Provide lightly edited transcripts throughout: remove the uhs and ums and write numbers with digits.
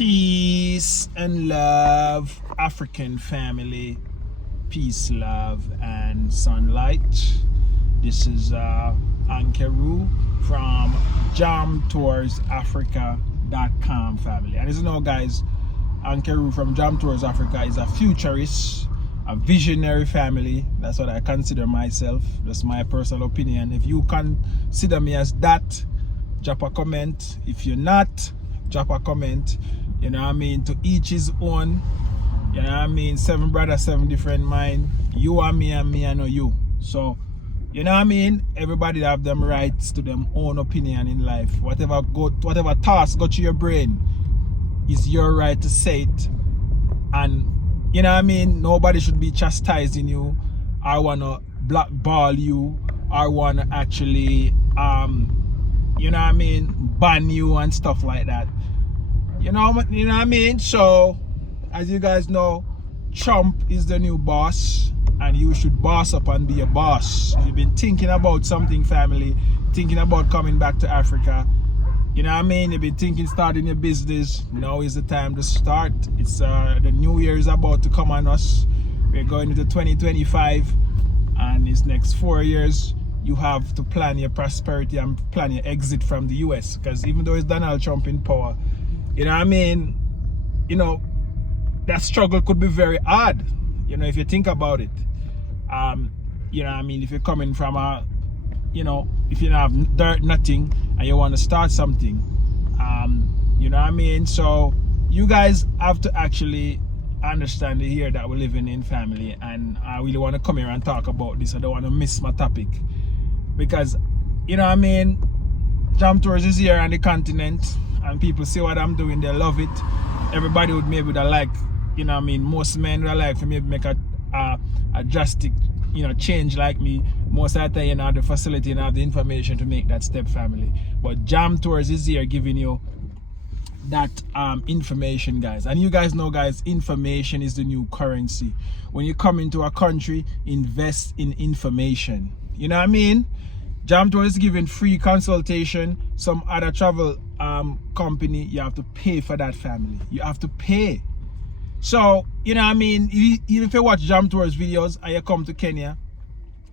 Peace and love, African family. Peace, love, and sunlight. This is Ankeru from jamtoursafrica.com family. And as you know, guys, Ankeru from Jam Tours Africa is a futurist, a visionary family. That's what I consider myself. That's my personal opinion. If you consider me as that, drop a comment. If you're not, drop a comment. You know what I mean? To each his own. You know what I mean? 7 brothers, 7 different minds. You and me I know you. So, you know what I mean? Everybody have them rights to them own opinion in life. Whatever thoughts go to your brain is your right to say it. And you know what I mean? Nobody should be chastising you or wanna blackball you or wanna actually you know what I mean, ban you and stuff like that. You know what I mean? So, as you guys know, Trump is the new boss, and you should boss up and be a boss. If you've been thinking about something, family, thinking about coming back to Africa, you know what I mean? You've been thinking starting your business. Now is the time to start. It's the new year is about to come on us. We're going into 2025, and these next 4 years, you have to plan your prosperity and plan your exit from the US. Because even though it's Donald Trump in power, you know what I mean? You know, that struggle could be very hard, you know, if you think about it. You know what I mean? If you're coming from a, you know, if you don't have nothing and you want to start something, you know what I mean? So you guys have to actually understand here that we're living in family, and I really want to come here and talk about this. I don't want to miss my topic because, you know what I mean? Jam Tours is here on the continent, and people see what I'm doing, they love it. Everybody would maybe like, you know what I mean, most men would like for me to make a drastic, you know, change like me. Most of the time, you know, have the facility and have the information to make that step, family. But Jam Tours is here giving you that information, guys. And you guys know, guys, information is the new currency. When you come into a country, invest in information. You know what I mean? Jam Tours is giving free consultation. Some other travel company, you have to pay for that, family. You have to pay. So, you know what I mean? Even if you watch Jam Tours videos and you come to Kenya,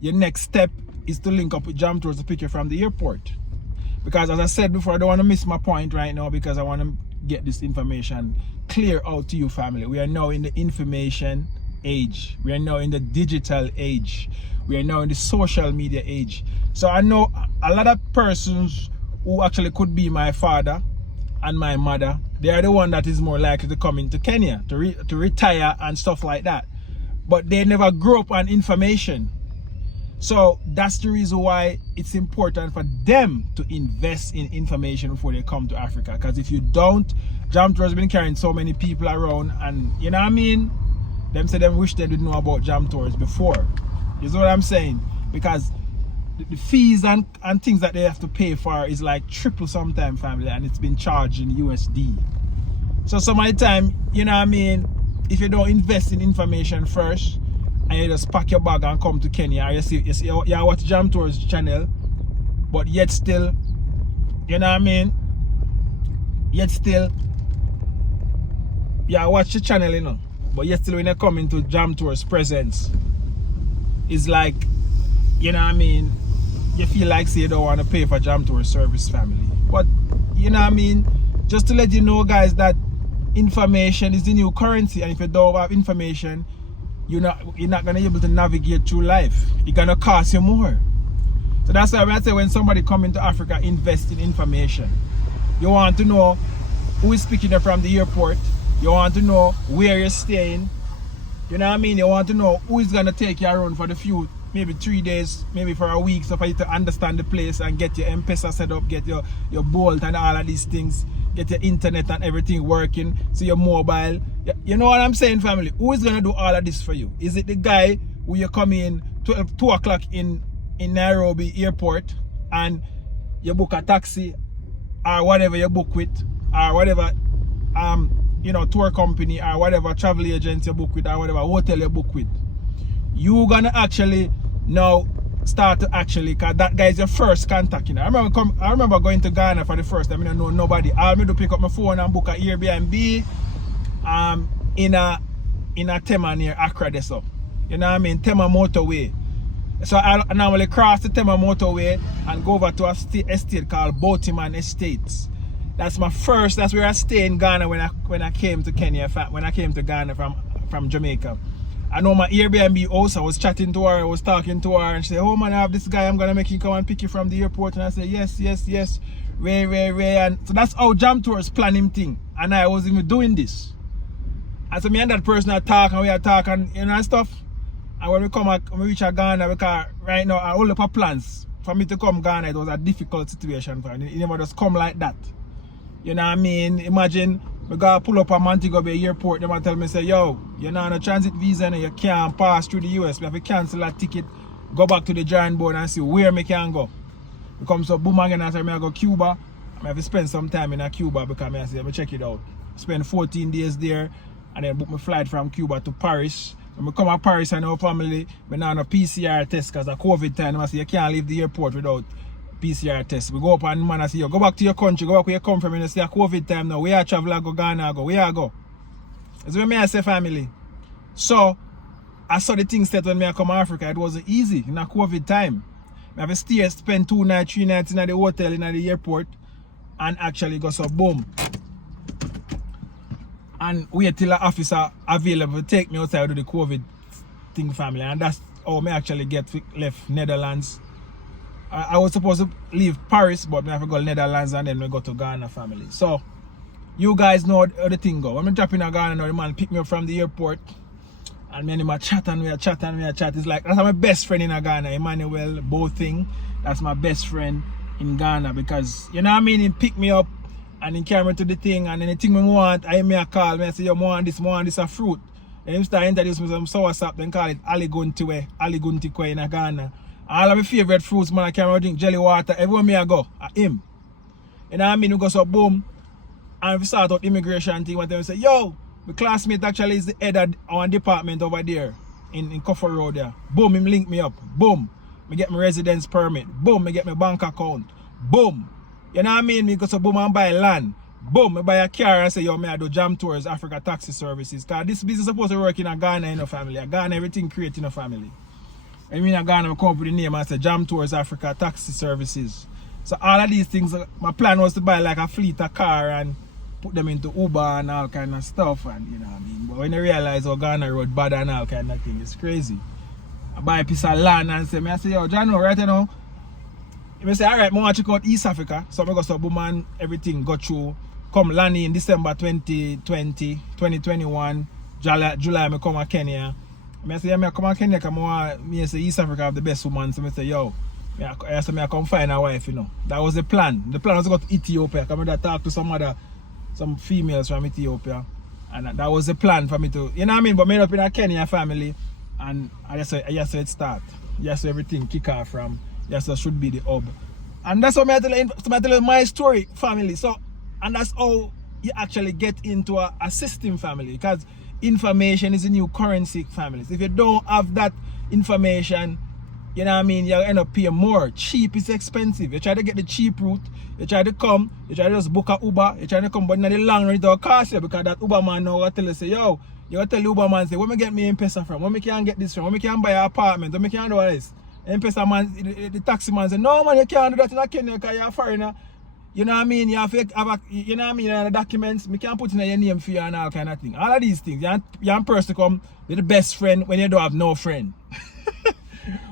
your next step is to link up with Jam Tours to pick you from the airport. Because as I said before, I don't want to miss my point right now, because I want to get this information clear out to you, family. We are now in the information age. We are now in the digital age. We are now in the social media age. So I know a lot of persons who actually could be my father and my mother, they are the one that is more likely to come into Kenya to retire and stuff like that. But they never grew up on information. So that's the reason why it's important for them to invest in information before they come to Africa. Because if you don't, Jam Tours has been carrying so many people around, and you know what I mean? Them say them wish they didn't know about Jam Tours before. You know what I'm saying? Because the fees and things that they have to pay for is like triple sometime, family, and it's been charged in USD. So some of the time, you know what I mean, if you don't invest in information first and you just pack your bag and come to Kenya, you watch Jam Tours channel, but yet still, you know what I mean, yet still, yeah, watch the channel, you know, but yet still when you come into Jam Tours presence, it's like, you know what I mean, you feel like say you don't want to pay for Jam Tours service, family. But you know what I mean, just to let you know, guys, that information is the new currency, and if you don't have information, you're not gonna be able to navigate through life. It's gonna cost you more. So that's why I say when somebody come into Africa, invest in information. You want to know who is picking you from the airport. You want to know where you're staying. You know what I mean? You want to know who is gonna take you around for the few, maybe 3 days, maybe for a week, so for you to understand the place and get your M-Pesa set up, get your Bolt and all of these things, get your internet and everything working, so your mobile. You know what I'm saying, family? Who is going to do all of this for you? Is it the guy who you come in 2 o'clock in Nairobi airport and you book a taxi or whatever you book with, or whatever you know, tour company or whatever travel agent you book with, or whatever hotel you book with? You gonna actually now start to actually, cause that guy is your first contact, you know. I remember going to Ghana for the first time. I didn't know nobody. All me do pick up my phone and book a Airbnb in a Tema near Accra there, so. You know what I mean? Tema motorway. So I normally cross the Tema motorway and go over to a estate called Botiman Estates. That's where I stay in Ghana when I came to Kenya, when I came to Ghana from Jamaica. I know my Airbnb host, I was chatting to her, I was talking to her, and she said, oh man, I have this guy, I'm gonna make him come and pick you from the airport. And I said, yes, Ray. And so that's how Jam Tours plan him thing. And I was even doing this. And so me and that person are talking, we are talking, you know, and stuff. And when we reach Ghana, because right now I hold up plans for me to come Ghana. It was a difficult situation for me. It never just come like that. You know what I mean? Imagine we gotta pull up a Montego Bay airport, they might tell me, say, yo, you're not on a transit visa and you can't pass through the US. We have to cancel that ticket, go back to the drawing board and see where me can go. We come so boom again and say I go Cuba. I have to spend some time in Cuba because I say, let me check it out. Spend 14 days there and then book my flight from Cuba to Paris. When we come to Paris and our family, we now have a PCR test because of COVID time. I say you can't leave the airport without PCR test. We go up and man I say, yo, go back to your country, go back where you come from. And you say a COVID time now. Where I travel, I go Ghana, I go. Where I go? That's what I say family. So I saw the things that when I come to Africa, it wasn't easy in a COVID time. I have to stay, spend 2 nights, 3 nights in the hotel in the airport and actually go so boom. And wait till an officer available to take me outside of the COVID thing family. And that's how I actually left Netherlands. I was supposed to leave Paris, but I have to go to Netherlands and then we go to Ghana family. So you guys know how the thing go. When I drop in a Ghana now, the man pick me up from the airport and me and him chat. It's like that's my best friend in Ghana, Emmanuel Bothing. That's my best friend in Ghana because you know what I mean, he pick me up and he carry me to the thing and anything I want, I may call me and say, yo, I want this a fruit. Then he start introduce me some soursop, then call it aliguntikwe in Ghana. All of my favorite fruits, man, I can't drink jelly water. Everywhere me I go, at him. You know what I mean? We go so boom. And we start out immigration thing, when they say, yo, my classmate actually is the head of our department over there in Coffer Road there. Boom, him link me up. Boom. Me get my residence permit. Boom, me get my bank account. Boom. You know what I mean? Me go so boom and buy land. Boom, I buy a car and say, yo, me I do Jam Tours, Africa Taxi Services. Because this business is supposed to work in a Ghana in a family. A Ghana, everything create in a family. I mean, I'm going to come up with the name and say Jam Tours Africa Taxi Services. So all of these things, my plan was to buy like a fleet of car and put them into Uber and all kind of stuff. And you know what I mean? But when I realize how Ghana road bad and all kind of thing, it's crazy. I buy a piece of land and say, I say, yo, Jano, right now, I say, all right, I want to check out East Africa. So I go to boom and everything go through. Come land in December 2021, July I come to Kenya. I say, I come to Kenya because I say East Africa have the best woman. So I say, yo, I come find a wife, you know. That was the plan. The plan was to go to Ethiopia. I talk to some females from Ethiopia. And that was the plan for me to, you know what I mean? But I ended up in a Kenya family. And I just said it start. Yes, everything kick off from. Yes, that should be the hub. And that's what I tell you my story, family. So, and that's how you actually get into a system family. Because information is a new currency, families. If you don't have that information, you know what I mean, you'll end up paying more. Cheap is expensive. You try to get the cheap route, you try to come, you try to just book a Uber, you try to come, but in the long run it will cost you because that Uber man now will tell you, say, yo, you will tell the Uber man, say, where me get me M-Pesa from? Where me can get this from? Where me can buy an apartment? Where me can do all this? M-Pesa man, the taxi man say, no man, you can't do that in Kenya because you're a foreigner. You know what I mean? You have to have you know what I mean? The documents, me can't put in your name for you and all kind of thing. All of these things. You're a person to come with the best friend when you don't have no friend.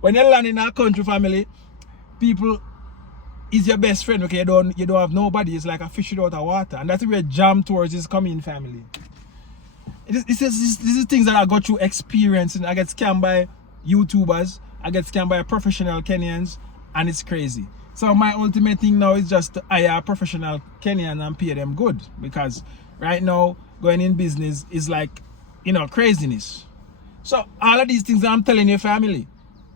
When you land in a country family, people is your best friend because you don't have nobody. It's like a fish without a water. And that's where Jam Tours is coming, family. This is things that I got through experience, and I get scammed by YouTubers, I get scammed by professional Kenyans, and it's crazy. So my ultimate thing now is just to hire a professional Kenyan and pay them good, because right now going in business is like, you know, craziness. So all of these things I'm telling your family,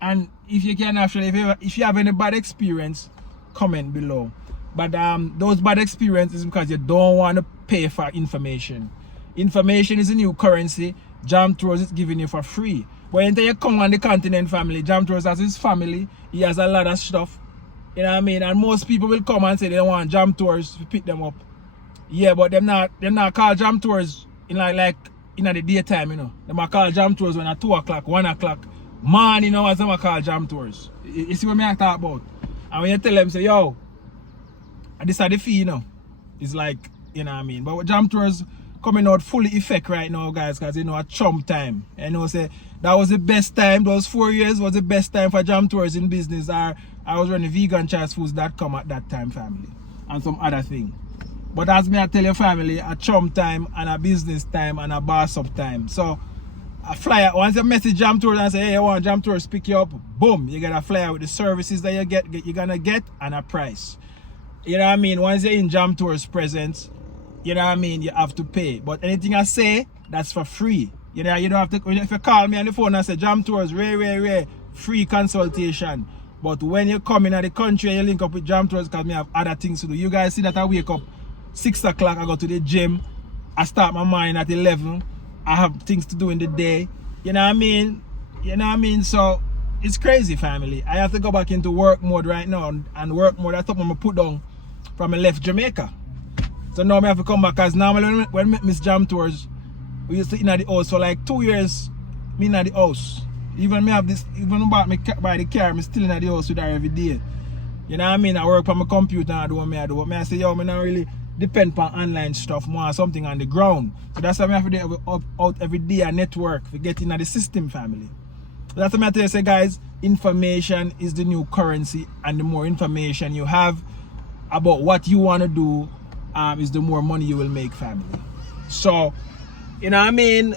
and if you can actually, if you have any bad experience, comment below. But those bad experiences because you don't want to pay for information. Information is a new currency. Jam Tours is giving you for free. But until you come on the continent, family, Jam Tours has his family. He has a lot of stuff. You know what I mean? And most people will come and say they don't want Jam Tours to pick them up. Yeah, but them not call Jam Tours in like in the daytime, you know. They might call Jam Tours when at 2 o'clock, 1 o'clock. Man, you know what they call Jam Tours. You see what I talk about? And when you tell them, say, yo, this is the fee, you know. It's like, you know what I mean? But Jam Tours coming out fully effect right now, guys, because you know a chump time. You know, say that was the best time. Those 4 years was the best time for Jam Tours in business. I was running veganchoicefoods.com at that time, family, and some other thing. But as me I tell your family, a chump time and a business time and a boss up time. So a flyer, once you message Jam Tours and say, hey, you want Jam Tours pick you up, boom, you get a flyer with the services that you're gonna get and a price. You know what I mean? Once you're in Jam Tours presence, you know what I mean, you have to pay. But anything I say, that's for free. You know, you don't have to, if you call me on the phone and say Jam Tours, rare, free consultation. But when you come in the country, you link up with Jam Tours because me have other things to do. You guys see that I wake up 6 o'clock, I go to the gym, I start my morning at 11, I have things to do in the day. You know what I mean? You know what I mean? So it's crazy, family. I have to go back into work mode right now, and work mode that's something I put down from I left Jamaica. So now I have to come back, because normally when we Miss Jam Tours, we used to in the house for like 2 years. Me in the house. Even me have this, even about me by the car, me still in the house with her every day. You know what I mean? I work on my computer and I do what I do. But I say, yo, me not really depend on online stuff, more something on the ground. So that's why I have to do out every day a network to get into the system, family. That's why I tell you, say, guys, information is the new currency, and the more information you have about what you want to do, is the more money you will make, family. So, you know what I mean?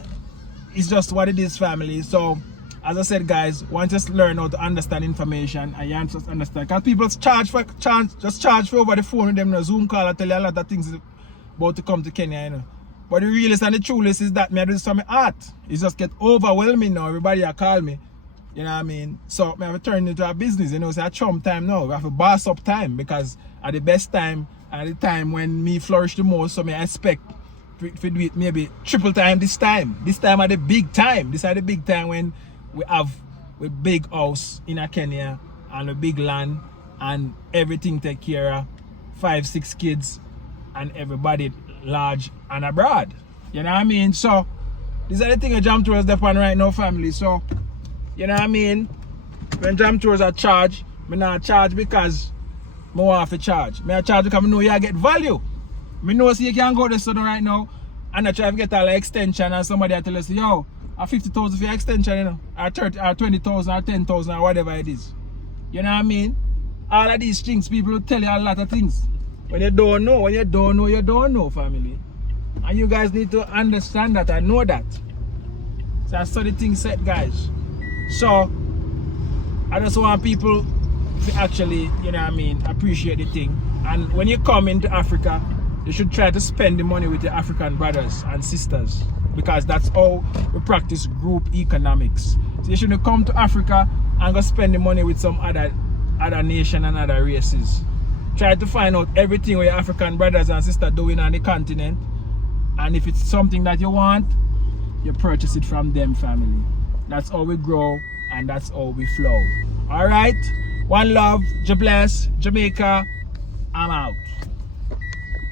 It's just what it is, family. So, as I said, guys, once you learn how to understand information, and you just understand, because people charge for over the phone with them, a Zoom call, I tell you a lot of things about to come to Kenya, you know. But the realest and the truest is that me I do this for my art. It just get overwhelming now. Everybody call me. You know what I mean? So I have to turn it into a business, you know, it's a chump time now. We have a boss up time, because at the best time, at the time when me flourish the most, so I expect to do it maybe triple time this time. This time at the big time. This is the big time when we have a big house in Kenya and a big land and everything take care of 5, 6 kids and everybody large and abroad. You know what I mean? So these are the things Jam Tours on right now, family. So you know what I mean? When Jam Tours are charged, I not charge because I want to charge. I charge because I know you get value. I know so you can go to the store right now and I try to get an extension, and somebody tell us, yo, a 50,000 for your extension, you know, or 30, or 20,000, or 10,000, or whatever it is. You know what I mean? All of these things, people will tell you a lot of things. When you don't know, you don't know, family. And you guys need to understand that and know that. So that's the thing said, guys. So I just want people to actually, you know what I mean, appreciate the thing. And when you come into Africa, you should try to spend the money with your African brothers and sisters, because that's how we practice group economics. So you shouldn't come to Africa and go spend the money with some other nation and other races. Try to find out everything what your African brothers and sisters doing on the continent, and if it's something that you want, you purchase it from them, family. That's how we grow and that's how we flow. Alright? One love, God bless, Jamaica, I'm out.